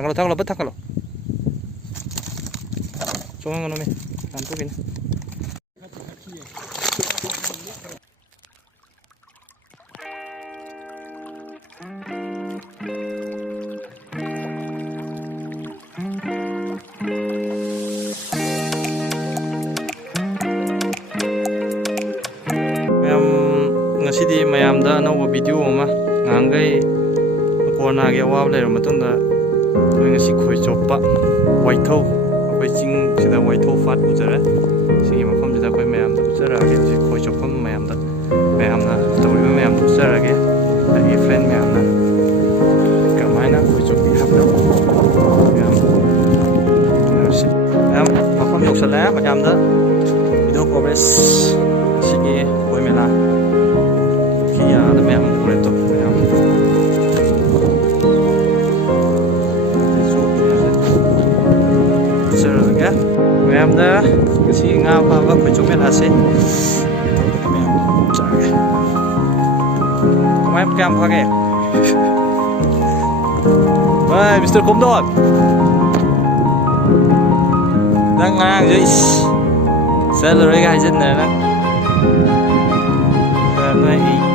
Thang lo, thang lo. Xuống ngon mình, làm tốt kìa. Ngasi mayam da no video ma ngangai corona ge wa le ro matun da ngasi khoi chopa waithau akoi ching sida waithau fat ujara sigi mafam sida koi mayam da ujara ge si khoi chopa mayam da na tori mayam da ujara ge ai friend mayam na kamai na khoi chopi hab do mayam si mayam mafam yok sala mayam da video coverage sigi koi mela ya ada memang kulit tuh memang seru ya memang dah si ngapa apa kucumel asih itu memang cari memang kam pakai bye Mr. Komdon đang ngang dưới xe rồi cái gì nữa đó hôm nay